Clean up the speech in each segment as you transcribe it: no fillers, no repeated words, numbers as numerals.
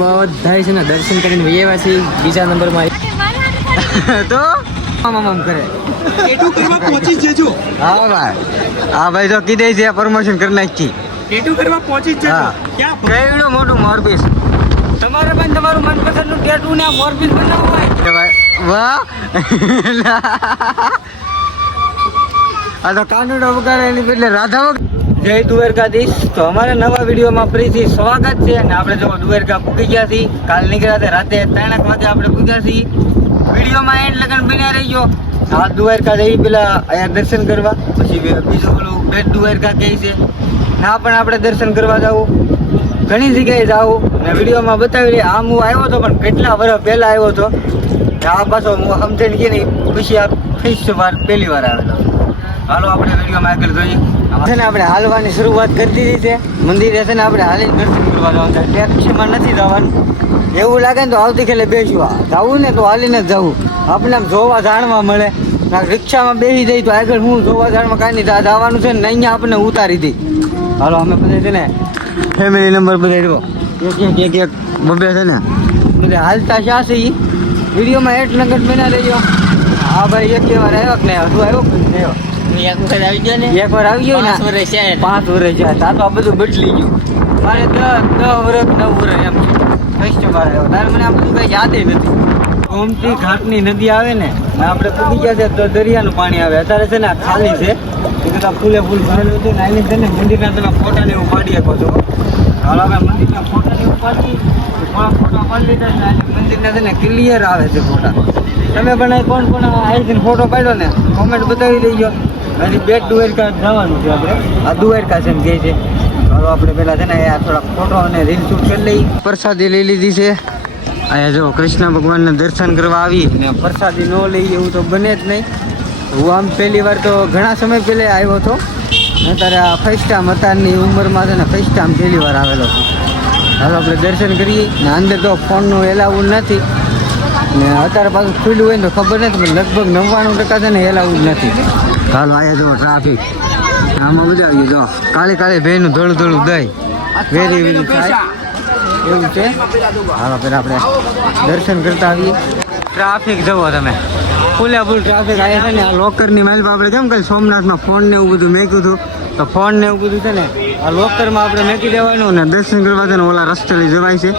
બધા છે ને દર્શન કરીને વૈયા છે બીજા નંબરમાં તો આમ કરે ટેટુ કરવા પહોંચી જજો. હા ભાઈ તો કીધે છે પ્રમોશન કરી નાખી. ટેટુ કરવા પહોંચી જજો. ક્યાં કેવડું મોટું મોરપીસ તમારે પણ તમારું મનપસંદનું ટેટુ ને મોરપીસ બનાવવું હોય વાહ આ તો કાનુડો વગાડે એની બદલે રાધા જય દ્વારકાધીશ. તો અમારા નવા વિડીયોમાં ફરીથી સ્વાગત છે અને આપણે જો દ્વારકા પૂકી ગયા છીએ. કાલ નીકળ્યા હતા રાતે 3 વાગે આપણે પૂગ્યા છીએ. વિડીયોમાં એન્ડ લગન બન્યા રહી ગયો. આ દ્વારકા જઈ પેલા અહીંયા દર્શન કરવા, પછી બીજું પેલું બેટ દ્વારકા કહે છે ના પણ આપણે દર્શન કરવા જવું, ઘણી જગ્યાએ જવું ને વિડીયોમાં બતાવી રહી. આમ હું આવ્યો હતો પણ કેટલા વર્ષ પહેલાં આવ્યો હતો. આ પાછો હું સમજણ કે નહીં પછી આ ફર્સ્ટ વાર પહેલી વાર આવેલો. હાલો આપણે વિડીયોમાં આગળ જોઈએ. છે ને આપણે હાલવાની શરૂઆત કરી દીધી છે. મંદિરે છે ને આપણે હાલીને દર્શન કરવા જવાનું છે. ટેક્સીમાં નથી જવાનું. એવું લાગે ને તો આવતીકાલે બેસવું, જવું ને તો હાલીને જ જવું. આપણે આમ જોવા જાણવા મળે. રિક્ષામાં બેસી જઈ તો આગળ હું જોવા જાણવા કાંઈ નહીં જવાનું છે ને અહીંયા આપણને ઉતારી દઈ. હાલો અમે બધા છે ને ફેમિલી નંબર બધા રહ્યો એક બબે છે ને એટલે હાલતા શા છે એ વિડીયોમાં એટ નગર બના રહેજો. હા ભાઈ એક વાર આવ્યો કે નહીં? હજુ આવ્યો કે નહીં આવ્યો? એક વખત આવી ગયો ને, એક વાર આવી ગયો ને 5 વર્ષ છે. 5 વર્ષ છે. આ તો આ બધું બદલી ગયું. મારે 10 વર્ષ 9 વર્ષ એમ કસ્ટમર આવ્યો તારે મને આ બધું કઈ યાદ નથી. ગોમતી ઘાટની નદી આવે ને આપણે પૂકી ગયા છે તો દરિયાનું પાણી આવે. અત્યારે છે ને આ ખાલી છે. એ બધા ફૂલે ફૂલ ભરેલું હતું ને આની છે ને મંદિરના તમે ફોટા ને એવું પાડી શકો છો. હાલ હવે મંદિરના ફોટા ને એવું પાડી ફોટા પાડી લીધા ને મંદિરના છે ને ક્લિયર આવે છે ફોટા. તમે પણ કોણ કોણ આવીને ફોટો પાડ્યો ને કોમેન્ટ બતાવી દેજો. હજી બેટ દ્વારકા જવાનું છે આપણે. આ દ્વારકા છે એમ કહે છે. હાલો આપણે પહેલાં છે ને આ થોડા ફોટો અને રીલ શૂટ કરી લઈ. પ્રસાદી લઈ લીધી છે. અહીંયા જો કૃષ્ણ ભગવાનના દર્શન કરવા આવી ને પ્રસાદી ન લઈ એવું તો બને જ નહીં. હું આમ પહેલી વાર તો ઘણા સમય પહેલે આવ્યો હતો. અત્યારે આ ફર્સ્ટ ટાઈમ અત્યારની ઉંમરમાં છે ને ફર્સ્ટ ટાઈમ પહેલી વાર આવેલો છું. હાલો આપણે દર્શન કરીએ ને અંદર તો ફોનનું એલાઉડ નથી ને અત્યારે પાછું ખુલ્લું હોય ને તો ખબર નથી પણ લગભગ 99% છે ને એલાઉડ નથી. હાલો અહીંયા જો ટ્રાફિક આમાં મજા આવી જો કાળી કાળી ભેનું ધોળું ધોળું દહીં વેરી વેરી થાય એવું છે. હાલો પેલા આપણે દર્શન કરતા આવીએ. ટ્રાફિક જુઓ તમે ફૂલે ફૂલ ટ્રાફિક આવ્યા છે ને. આ લોકરની માઇલ આપણે કેમ કે સોમનાથમાં ફોન ને એવું બધું મેક્યું હતું તો ફોન ને એવું બધું છે ને આ લોકરમાં આપણે મેકી દેવાનું ને દર્શન કરવા છે ને ઓલા રસ્તે લઈ જવાય છે.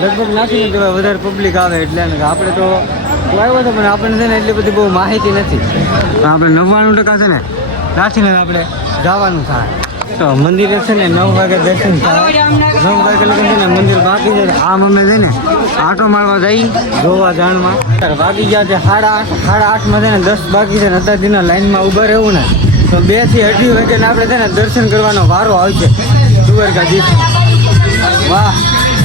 લગભગ નાખીને જવાય વધારે પબ્લિક આવે એટલે આપણે તો આવ્યો હતો પણ આપણને છે ને એટલી બધી બહુ માહિતી નથી. તો આપણે 99% છે ને નાખીને આપણે જવાનું થાય. તો મંદિરે છે ને 9 વાગે દર્શન થાય. 9 વાગે લગન છે ને મંદિર બાકી છે. આમ અમે છે ને આટો મારવા જઈ જોવા જાણમાં વાગી ગયા છે 8:30. 8:30માં છે ને 10 બાકી છે ને અત્યારથી લાઈનમાં ઊભા રહેવું ને તો 2 થી 2:30 વાગે આપણે છે ને દર્શન કરવાનો વારો આવશે દ્વારકાધીશ. વાહ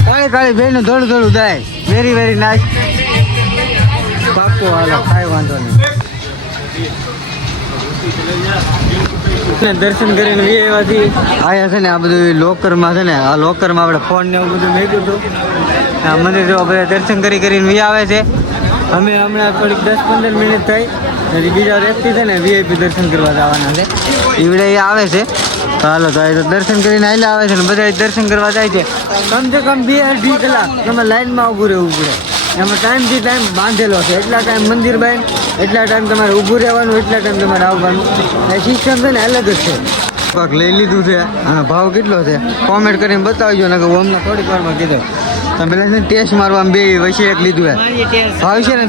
કાળી કાળી બેનું થોડું થોડું થાય વેરી વેરી નાઇસ. પાક્કો હાલો કાંઈ વાંધો નહીં. દર્શન કરીને એવાથી આયા છે ને આ બધું લોકરમાં છે ને આ લોકરમાં આપણે ફોન ને એવું બધું મેક્યું હતું. આ મંદિર જો બધા દર્શન કરીને આવે છે. અમે હમણાં થોડીક 10-15 મિનિટ થઈ હજી બીજા વ્યક્તિ છે ને VIP દર્શન કરવા જવાના છે એવડે એ આવે છે. હાલો તો એ તો દર્શન કરીને આવેલા આવે છે ને બધા દર્શન કરવા જાય છે. કમસે કમ 2-2.5 કલાક તમે લાઈનમાં ઊભું રહેવું પડે. એમાં ટાઈમથી ટાઈમ બાંધેલો છે. એટલા ટાઈમ મંદિર બંધ, એટલા ટાઈમ તમારે ઊભું રહેવાનું, એટલા ટાઈમ તમારે આવવાનું. એ સિસ્ટમ છે ને અલગ જ છે. પાક લઈ લીધું છે. આનો ભાવ કેટલો છે કોમેન્ટ કરીને બતાવજો ને કે હું અમને થોડીક વારમાં કીધું. તમે પેલા છે ને ટેસ્ટ મારવામાં 2 વચ્ચે એક લીધું હે ભાવ છે ને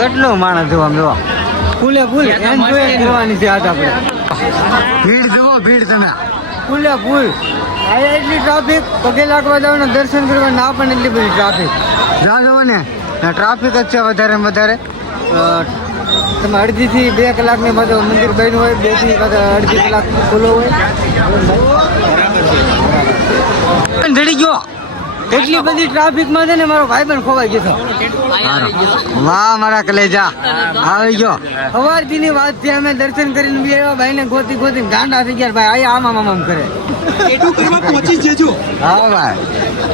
કેટલો માણસ જોવા આમ જોવા ફૂલે ફૂલ એન્જોય કરવાની છે આજ આપણે. ભીડ જુઓ ભીડ તમે ફૂલે ફૂલ. અહીંયા એટલી ટ્રાફિક પગે લાગવા જવાનું દર્શન કરવા ના પણ એટલી બધી ટ્રાફિક જ્યાં જવો ને ટ્રાફિક જ છે વધારે ને વધારે. તમે અડધીથી 2 કલાકની બાજુ મંદિર બન્યું હોય, 2 થી 2.5 કલાક ખુલ્લો હોય. જડી ગયો એટલી બધી ટ્રાફિકમાં છે ને મારો ભાઈ પણ ખોવાઈ ગયો. વાહ મારા કલેજા આવી ગયો. સવારથી ની વાત છે અમે દર્શન કરીને બી આવ્યા ભાઈને ગોતી ગોતીને ગાંડા થઈ ગયા. ભાઈ આમ આમ કરે ટેટુ કરવા પહોંચી જજો. હા ભાઈ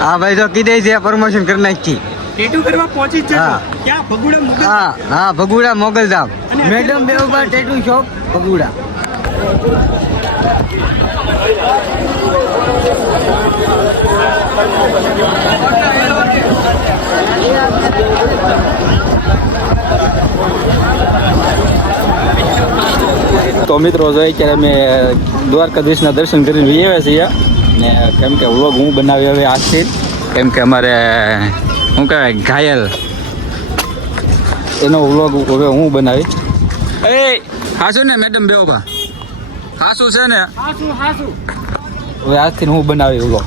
હા ભાઈ તો કીધે છે પ્રમોશન કરી નાખી. ટેટુ કરવા પહોંચી જજો. ક્યાં? ભગુડા મોગલ. હા ભગુડા મોગલધામ. મેડમ બેઉબા ટેટુ શોપ ભગુડા. તો મિત્રો જોઈએ ત્યારે અમે દ્વારકાધીશના દર્શન કરીને આવ્યા છીએ ને કેમ કે વ્લોગ હું બનાવી હવે આજથી કેમ કે અમારે શું કહેવાય ઘાયલ એનો વ્લોગ હવે હું બનાવી એ હાસું ને મેડમ બેઓબા હાસું છે ને હવે આજથી હું બનાવી વ્લોગ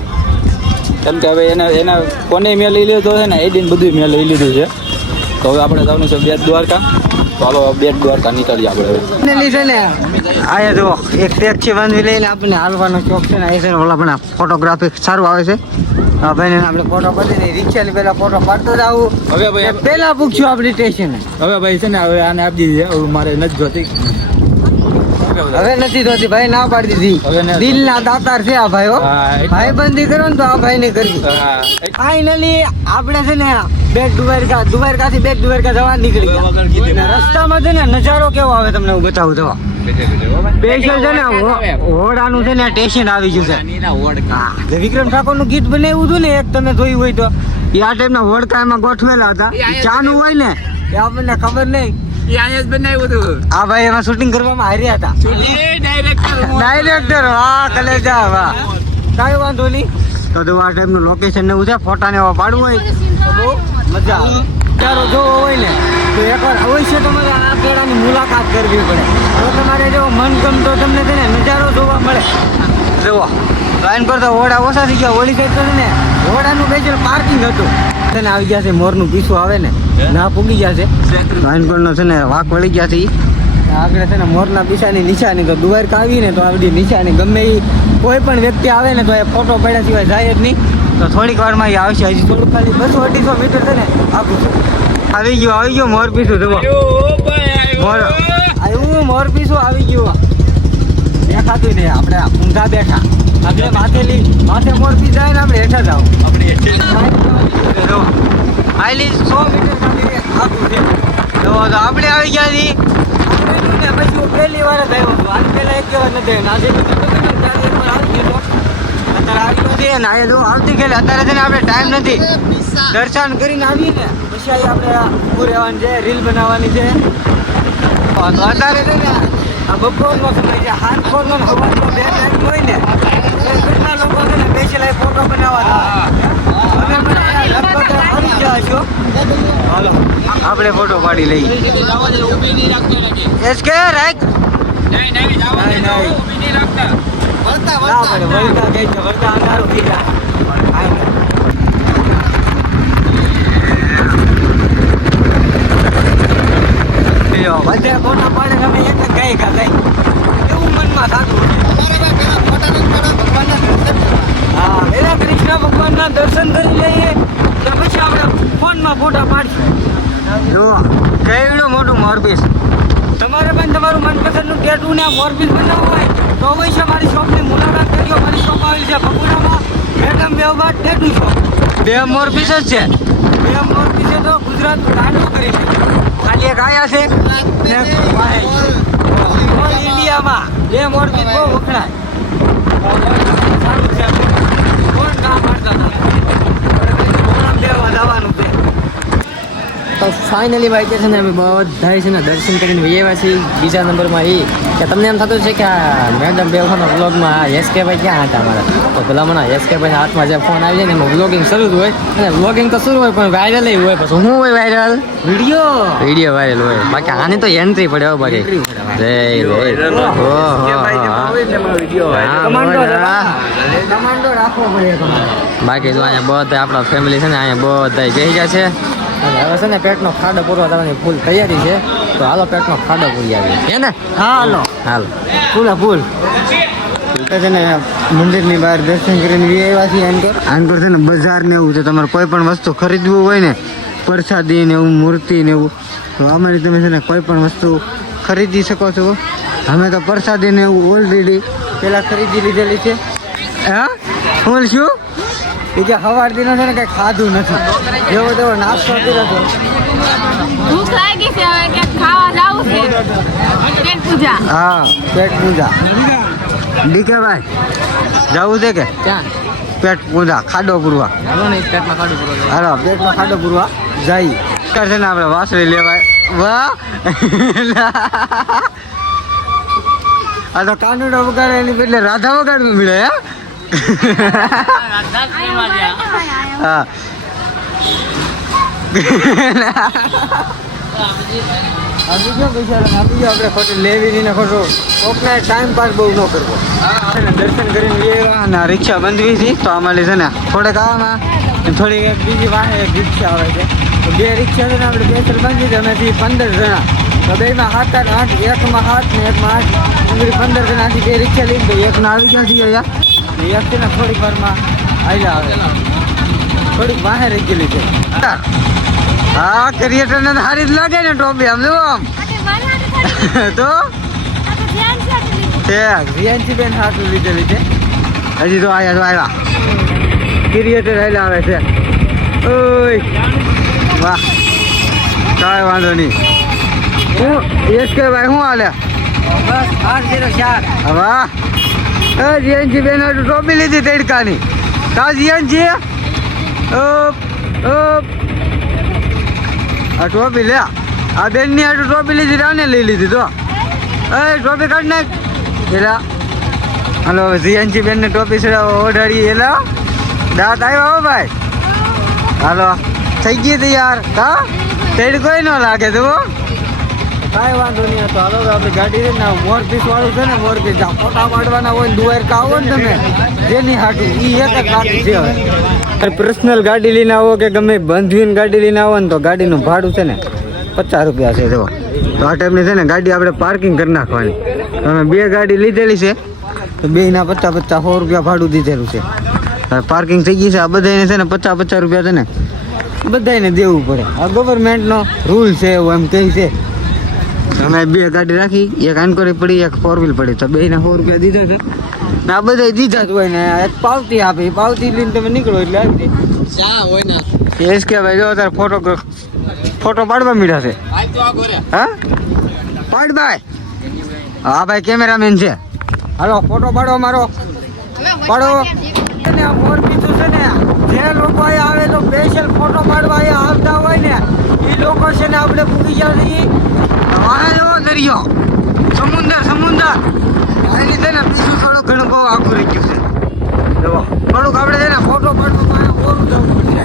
કેમ કે હવે એના કોને મેં લઈ લીધો છે ને એડિન બધું મેં લઈ લીધું છે તો હવે આપણે જવાનું છે બેટ દ્વારકા તો હાલો બેટ દ્વારકા નીકળીએ આપણે લીધે ને આયા જો એક ટેક્સી બાંધવી લઈને આપણને હાલવાનો શોખ છે ને એ છે ને ઓલા પણ ફોટોગ્રાફી સારું આવે છે આ ભાઈને આપણે ફોટો પાડીને રિક્ષાની પહેલા ફોટો પાડતો જ આવું હવે ભાઈ પહેલા પૂછ્યું આપણી સ્ટેશન હવે ભાઈ છે ને હવે આને આપી દીધી હવે મારે નથી જોતી હવે નથી થતી ભાઈ ના પાડી હવે દીધી નથી. દિલ ના દાતાર છે આ ભાઈ હા, એટલે- ભાઈ બંધી કરો ને તો આ ભાઈ ને કરવી ફાઇનલી આપણે છે ને બેટ દ્વારકાથી બેટ દ્વારકા જવા નીકળી ગયા અને રસ્તામાં છે ને નજારો કેવો આવે તમને હું બતાવું તો સ્પેશિયલ છે ને ઓડાનું છે ને સ્ટેશન આવી ગયું છે હા, જે વિક્રમ ઠાકોર નું ગીત બનાવ્યું હતું ને એક તમે જોયું હોય તો એ આ ટાઈપ ના હોડકા એમાં ગોઠવેલા હતા ચાનું હોય ને એ આપણને ખબર નહીં આ ભાઈ એમાં શૂટિંગ કરવામાં હાર્યા હતા ડાયરેક્ટર વાહ કલેજા વાહ કાંઈ વાંધો નહીં તો જો આ ટાઈપનું લોકેશન ને એવું છે ફોટા ને એવા પાડવું હોય તો બહુ મજા આવે ચારો જોવો હોય ને તો એકવાર અવશ્ય તમારે આ પેડાની મુલાકાત કરવી પડે તો તમારે જો મનગમતો તમને છે ને નજારો જોવા મળે જુઓ લાઈન પર તો ઓડા ઓછા થઈ ગયા ઓલી સાઈડ તો છે ને ઓડાનું સ્પેશિયલ પાર્કિંગ હતું છે ને આવી ગયા છે મોરનું પીછું આવે ને ના પૂગી ગયા છે લાઈન પર નો છે ને વાંક વળી ગયા છે ઈ. આગળ છે ને મોરના પીછાની નિશાની તો દ્વારકા આવી ને તો આ બધી નિશાની ગમે એ કોઈ પણ વ્યક્તિ આવે ને તો એ ફોટો પડ્યા સિવાય જાય જ નહીં તો થોડીક વારમાં એ આવશે હજી થોડુંક ખાલી 200-250 મીટર છે ને આખું આવી ગયો મોર પીછું જુઓ મોર આવ્યું મોર પીછું આવી ગયું દેખાતું નહીં આપણે ઊંધા બેઠા આપણે માથે મોર પીછ જાય ને આપણે હેઠા જાવ આટલી 100 મીટર ખાલી આખું છે તો આપણે આવી ગયા છીએ પછી પહેલી વાર જ આવ્યો હતો આની પહેલા એક વાર નથી આવ્યો આજે આવી ગયો અત્યારે આવી ગયો છે ને આ જો આવતીકાલે અત્યારે છે ને આપણે ટાઈમ નથી દર્શન કરીને આવીએ ને પછી આપણે ઊભું રહેવાનું છે રીલ બનાવવાની છે તો અત્યારે છે ને આ બપોરનો સમય છે હાથખોરનો હવાનો 2 ટાઈમ હોય ને કેટલા લોકો છે ને સ્પેશિયલ ફોટો બનાવવાના અમે પણ લગભગ આવી ગયા છો હાલો આપણે ફોટો પાડી લઈએ એસકે રાઈટ નહીં વળતા કઈ છે વળતા અંધારું થઈ જાય બધે ફોટા પાડે તમે એક જ ગાય ગઈ એવું મનમાં થતું હા પેલા કૃષ્ણ ભગવાનના દર્શન કરી લઈએ તો પછી આપણે ફોનમાં ફોટા પાડીશું જુઓ કેવડું મોટું મોરપીસ તમારે પણ તમારું મનપસંદનું ટેટુ ને મોરપીસ બનાવવું હોય તો અવશ્ય મારી શોપની મુલાકાત કરજો મારી શોપ આવેલી છે ભગુડામાં મેડમ બેવબા ટેટુ શોપ 2 મોરપીસ જ છે 2 મોરપીસે તો ગુજરાત ગાંડું કરી છે ખાલી એક આયા છે ને ઓલ ઇન્ડિયામાં 2 મોરપીસ બહુ વખણાય સારું છે કોણ કામ કરતા હતા જવાનું છે તો ફાઇનલી ભાઈ કે છે ને અમે બધા છે ને દર્શન કરીને આવ્યા છીએ બીજા નંબરમાં એ કે તમને એમ થતું છે કે આ મેડમ બેવખાનો વ્લોગમાં એસકે ભાઈ ક્યાં હતા અમારા તો પેલા મને એસકે ભાઈના હાથમાં જે ફોન આવી જાય ને એમાં વ્લોગિંગ શરૂ જ હોય અને વ્લોગિંગ તો શરૂ હોય પણ વાયરલ હોય પછી શું હોય વાયરલ વિડીયો વાયરલ હોય બાકી આની તો એન્ટ્રી પડે હો બાકી કમાન્ડો રાખવો પડે બાકી જો અહીંયા બધા આપણા ફેમિલી છે ને અહીંયા બધા બેસી ગયા છે અને હવે છે ને પેટનો ખાડો પૂરવા જવાની ફૂલ તૈયારી છે તો હાલો પેટનો ખાડો પૂરી આવીએ છે ને હાલો હાલો ફૂલ છે ને મંદિરની બહાર દર્શન કરીને આવ્યા છીએ આનકોર છે ને બજાર ને એવું છે તમારે કોઈ પણ વસ્તુ ખરીદવું હોય ને પ્રસાદી ને એવું મૂર્તિ ને એવું તો આમાંથી તમે છે ને કોઈ પણ વસ્તુ ખરીદી શકો છો અમે તો પ્રસાદી ને એવું ઓલરેડી પેલા ખરીદી લીધેલી છે હા બોલ શું એ કે સવાર દિનો છે ને કઈ ખાધું નથી જેવો તેવો નાસ્તો કર્યો હતો ભૂખ લાગી છે હવે ક્યાંક ખાવા જાવું છે પેટ પૂજા હા પેટ પૂજા ડીકે ભાઈ જવું છે કે ક્યાં પેટ પૂંજા ખાડો પૂરવા. હાલો ને પેટમાં કાઢું પૂરો થાય. હાલો પેટમાં ખાડો પૂરવા જાય. છે ને આપણે વાસળી લેવાય. વાહ આ તો કાનુડો વગાડે એની બદલે રાધા વગાડવું મળે. હા આપણે ખોટું લેવી ને ખોટું કોકને ટાઈમ પાસ બહુ ન કરવો. દર્શન કરીને લેવા અને રિક્ષા બંધવી હતી તો અમારી છે ને થોડેક આવવામાં થોડીક એક બીજી વાહે એક રિક્ષા આવે છે તો 2 રિક્ષા છે ને આપણે બેસર બાંધી હતી અમેથી 15 જણા તો બેમાં 7 અને 8 એકમાં 7 ને એકમાં 8 અમરી 15 જણાથી 2 રિક્ષા લઈને તો એકના આવી ગયા છીએ અહીંયા એક છે ને થોડીક વારમાં આવ્યા આવે થોડીક વાહે રહી ગયેલી છે. હા ક્રિએટરને સારી જ લાગે ને ટોપી આમ જો આમ તો રિયાન્સી બેન હાથું લીધેલી છે હજી તો આવ્યા ક્રિએટર હાલ્યા આવે છે. ઓય વાહ કાંઈ વાંધો નહીં. હું એસ કે ભાઈ શું હાલે બસ 804 વાહ રિયાન્સી બેન હાથું ટોપી લીધી તડકાની કા રિયાન્સી આ ટોપી લે આ બેનની આટલું ટોપી લીધી રાને લઈ લીધી તો એ ટોપી કાઢ નાખ એલા હાલો હવે જીયાનજી બેનને ટોપી ઓઢાડી એલા દાંત આવ્યો હો ભાઈ હાલો થઈ ગઈ તૈયાર કા તેડ કોઈ ન લાગે તો કાંઈ વાંધો નહીં હતો હાલો આપણી ગાડી છે ને મોરપીસ વાળું છે ને મોરપીસ ફોટા પાડવાના હોય ને દ્વારકા આવો ને તમે જેની હાટું એ એક જ ગાડી છે હવે પર્સનલ ગાડી લઈને આવો કે ગમે બંધવીને ગાડી લઈને આવો ને તો ગાડીનું ભાડું છે ને 50 રૂપિયા છે. જો તો આ ટાઈપની છે ને ગાડી આપણે પાર્કિંગ કરી નાખવાની. અમે 2 ગાડી લીધેલી છે તો 2ના 50 100 રૂપિયા ભાડું દીધેલું છે. પાર્કિંગ થઈ ગઈ છે આ બધાને છે ને 50 રૂપિયા છે ને બધાને દેવું પડે. આ ગવર્મેન્ટનો રૂલ છે એવું એમ કહે છે. અમે 2 ગાડી રાખી એક આનકોરી પડી એક 4 વ્હીલ પડી તો 2ના 100 રૂપિયા દીધા છે ને આ બધા દીધા જ હોય ને એક પાવતી આપે એ પાવતી લઈને તમે નીકળો એટલે આવી જાય હોય ને. એસ કે ભાઈ જો તારે ફોટો પાડવા મળ્યા છે હા પાડ ભાઈ હા ભાઈ કેમેરામેન છે હાલો ફોટો પાડો મારો પાડો. આ મોરપીછું છે ને જે લોકો અહીંયા આવે તો સ્પેશિયલ ફોટો પાડવા અહીંયા આવતા હોય ને એ લોકો છે ને આપણે પૂકી જઈએ વાહે જેવો દરિયો સમુદ્ર એની છે ને બીજું થોડું ઘણું બહુ આખું રહી ગયું છે. થોડુંક આપણે છે ને ફોટો પાડવામાં ઓરું જવું પડશે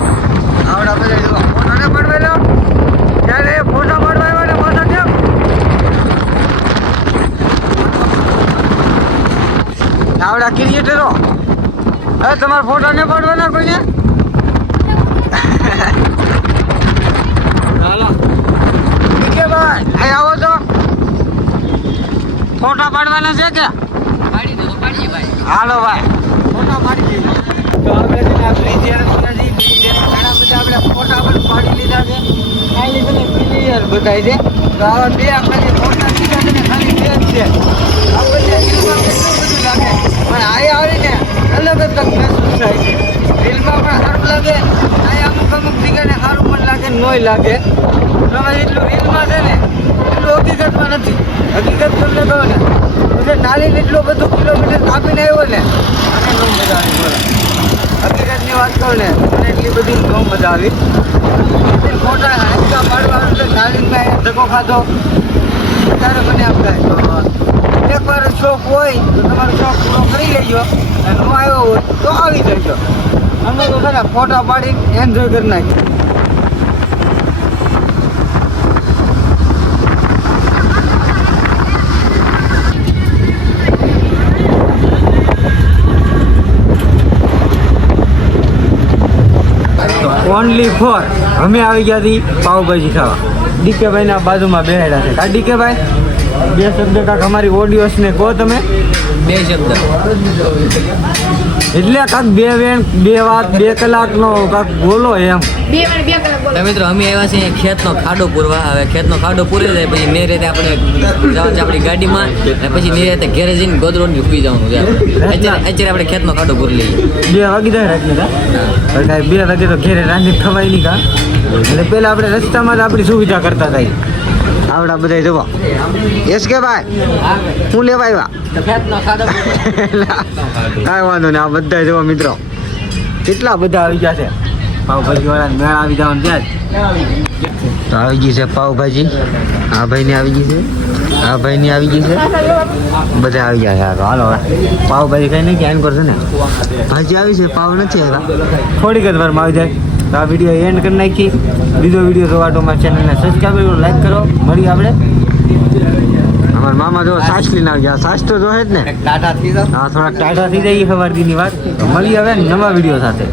આવડા બધા જો ફોટો ને પાડવેલો ત્યારે ફોટો પાડવા આવ્યા ને પાછા કેમ આવડા ક્રિએટરો હવે તમારા ફોટો ને પાડવાના કોઈને હાલો કે ભાઈ અહીં આવો તો ફોટા પાડવાના છે કે પાડી દો પાડીએ ભાઈ હાલો ભાઈ ફોટા પાડી દીધો તો આપણે છે ને આપણી જે ઘણા બધા આપણે ફોટા પણ પાડી લીધા છે ખાલી તને ક્લિયર બતાવી દે તો આવા 2 ખાલી ફોટા લીધા છે ને ખાલી 2 છે આપણને દિલમાં કેટલું બધું લાગે પણ આયા આવીને અલગ જ મહેસૂસ થાય છે દિલમાં પણ સારું લાગે આયા અમુક જગ્યાને સારું પણ લાગે નોય લાગે તમે એટલું રીલમાં છે ને એટલું હકીકતમાં નથી. હકીકત તમને કહો ને એટલે નાલી એટલું બધું કિલોમીટર કાપીને આવ્યો ને અને બહુ મજા આવી બોલો હકીકતની વાત કહું ને મને એટલી બધી બહુ મજા આવી. ફોટા હાંચકા પાડવાનું એટલે નાલીમાં ધક્કો ખાધો ત્યારે મને આમ થાય તો એકવાર શોખ હોય તો તમારો શોખ પૂરો કરી લેજો અને ન આવ્યો હોય તો આવી જજો. અમે તો છે ને ફોટા પાડી એન્જોય કરી નાખીએ. ઓનલી ફોર અમે આવી ગયા હતી પાવભાજી ખાવા. ડીકેભાઈ ના બાજુમાં બેહાડ્યા છે કા ડીકેભાઈ 2 શબ્દ કાંક અમારી ઓડિયન્સને કહો તમે 2 શબ્દ એટલે કાંક 2 વાત 2 કલાકનો કાંક બોલો એમ. મિત્રો અમે આવ્યા છીએ ખેતનો ખાડો પૂરવા. હવે ખેતનો ખાડો પૂરી જાય પછી ને રીતે આપણે જવાનું છે આપણી ગાડીમાં અને પછી ને રીતે ઘેરે જઈને ગોદરોની ઉભી જવાનું છે. અત્યારે આપણે ખેતનો ખાડો પૂરી લઈએ 2 વાગી જાય રાખીને કા 2 વાગે તો ઘેરે રાંધીને ખવાય નહીં કા એટલે પહેલાં આપણે રસ્તામાં જ આપણી સુવિધા કરતા થાય. આવડા બધા જવો એસ કે ભાઈ હું લેવા આવ્યા ખેતનો ખાડો કાંઈ વાંધો નહીં આ બધા જવો મિત્રો કેટલા બધા આવી ગયા છે પાવભાજી વાળા મેળ આવી જવાનું ત્યાં જ તો આવી ગઈ છે પાવભાજી આ ભાઈની આવી ગઈ છે આ ભાઈની આવી ગઈ છે બધા આવી ગયા યાર હાલો હવે પાવભાજી ખાઈ નાખી એન કરશે ને ભાજી આવી છે પાવ નથી આવ્યા થોડીક જ વારમાં આવી જાય તો આ વિડીયો એન્ડ કરી નાખી બીજો વિડીયો જોવા તો અમારા ચેનલને સબસ્ક્રાઈબ કરો લાઈક કરો મળીએ આપણે અમારા મામા જો સાસ લઈને આવી ગયા સાસ તો જોહે જ ને હા થોડાક ટાટા થઈ જાય સવારથી ની વાત મળીએ હવે નવા વિડીયો સાથે